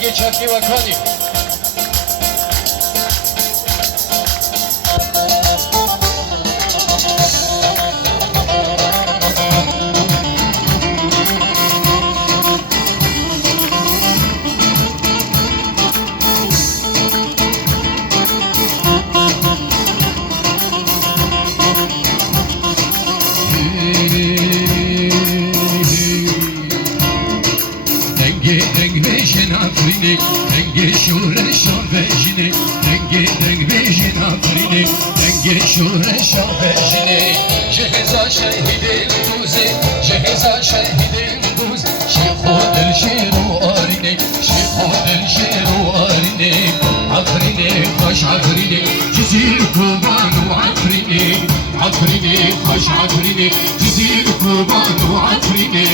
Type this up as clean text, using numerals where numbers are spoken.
رنگ چکی و کانی Rengi beşin afrini, rengi şure şafejini, rengi beşin afrini, rengi şure şafejini. جهزا شهید دوزه جهزا شهید دوز شیخ و دل شیر و آرینه، شیخ و دل شیر و آرینه. عفرینه خوش عفرینه، جزیر کوبان و عفرینه، عفرینه خوش عفرینه، جزیر کوبان و عفرینه.